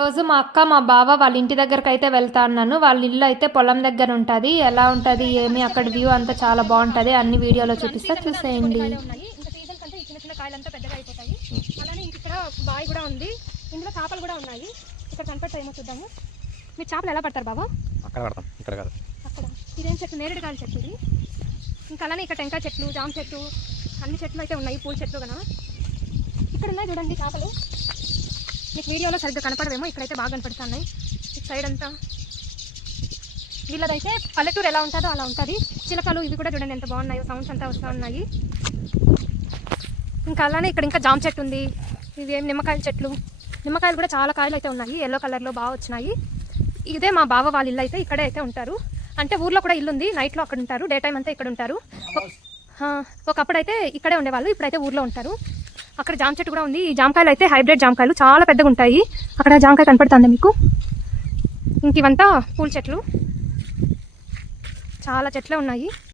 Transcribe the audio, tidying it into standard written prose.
రోజు మా అక్క, మా బావ వాళ్ళ ఇంటి దగ్గరకైతే వెళ్తా అన్నాను. వాళ్ళ ఇల్లు అయితే పొలం దగ్గర ఉంటది. ఎలా ఉంటది, ఏమి అక్కడ వ్యూ అంతా చాలా బావుంటది. అన్ని వీడియోలో చూపిస్తా చూసేయండి. ఇంకా సీజన్ కంటే ఈ చిన్న చిన్న కాయలంతా పెద్దగా అయిపోతాయి. అలానే ఇంక ఇక్కడ బావి కూడా ఉంది. ఇందులో చేపలు కూడా ఉన్నాయి. ఇక్కడ కనపడతాయేమో చూద్దాము. మీరు చేపలు ఎలా పడతారు బాబా? అక్కడ పడతాం, ఇక్కడ కాదు. అక్కడ ఇదేం చెట్టు? నేరేడుకాయల చెట్టు ఇది. ఇంకా అలానే ఇక్కడ టెంకాయ చెట్లు, జామ చెట్టు, అన్ని చెట్లు అయితే ఉన్నాయి. పూల చెట్లు కన్నా ఇక్కడ ఉన్నాయి చూడండి చేపలు. మీకు వీడియోలో సరిగ్గా కనపడవేమో, ఇక్కడైతే బాగా కనపడుతున్నాయి. ఈ సైడ్ అంతా వీళ్ళదైతే పల్లెటూరు ఎలా ఉంటుందో అలా ఉంటుంది. చిలకలు ఇవి కూడా చూడండి ఎంత బాగున్నాయో, సౌండ్స్ అంతా వస్తూ ఉన్నాయి. ఇంకా అలానే ఇక్కడ ఇంకా జామ చెట్టు ఉంది. ఇవి ఏం నిమ్మకాయల చెట్లు, నిమ్మకాయలు కూడా చాలా కాయలు అయితే ఉన్నాయి. ఎల్లో కలర్లో బాగా వచ్చినాయి. ఇదే మా బావ వాళ్ళ ఇల్లు అయితే ఇక్కడే అయితే ఉంటారు. అంటే ఊర్లో కూడా ఇల్లు ఉంది, నైట్లో అక్కడ ఉంటారు, డే టైం అంతా ఇక్కడ ఉంటారు. ఒకప్పుడైతే ఇక్కడే ఉండేవాళ్ళు, ఇప్పుడైతే ఊర్లో ఉంటారు. అక్కడ జామ చెట్టు కూడా ఉంది. ఈ జామకాయలు అయితే హైబ్రిడ్ జామకాయలు చాలా పెద్దగా ఉంటాయి. అక్కడ జామకాయ కనపడుతుందా మీకు? ఇంక ఇవంతా పూల చెట్లు, చాలా చెట్లే ఉన్నాయి.